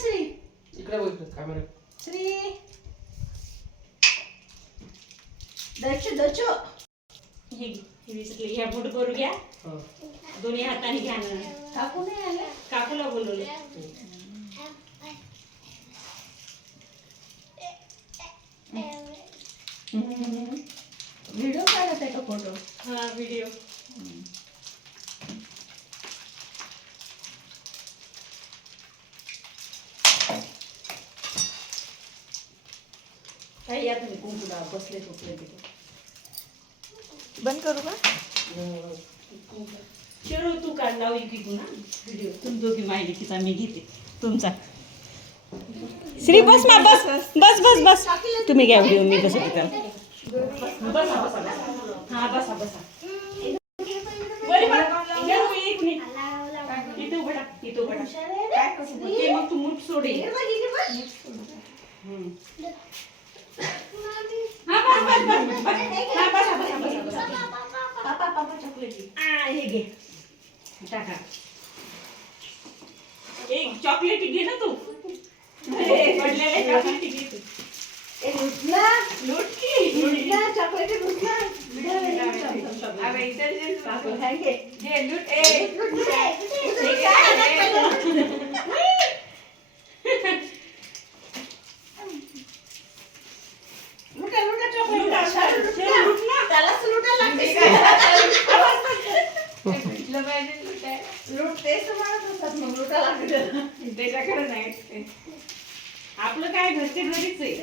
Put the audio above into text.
श्री इकडे बघ कॅमेरा. श्री दचो दचो हे विसरले. ह्या बोट करू घ्या. हो. दोन्ही हाताने घ्या ना. काकू नाही आले काकूला बोलवलं. व्हिडिओ काढत आहे का फोटो हा व्हिडिओ. काही या तुम्ही कुंकुला बसले झोपले तिथे बंद करू का? शेरू तू काढ लाव इकडून ना व्हिडिओ. तुम दोघी माहितीचा मी घेते तुमचा. श्री बस ना बस बस बस बस. तुम्ही घ्या व्हिडिओ मी बसते त्याला. बसा बसा बसा. हा बसा बसा. वरी बा. शेरू एक मिनिट. इथे उभा टाक. इथे उभा टाक. ते मग तू मूठ सोडे. हा बस बस बस बस. हा बसा बसा बसा बसा. पापा पापा चॉकलेट हे घे टाका. एक चॉकलेट घे ना तू. पडलेले चॉकलेट घे तू. लुटला लुटला चॉकलेट लुटला अबे इधर पापा है के जे लूट ए लुटा लुटा चॉकलेट लुटा लुटना. त्यालाच लुटा लागते लुट तेच म्हणत असतात मग लुटा लागते त्याच्याकडे नाही. आपलं काय घरचे घरीच आहे.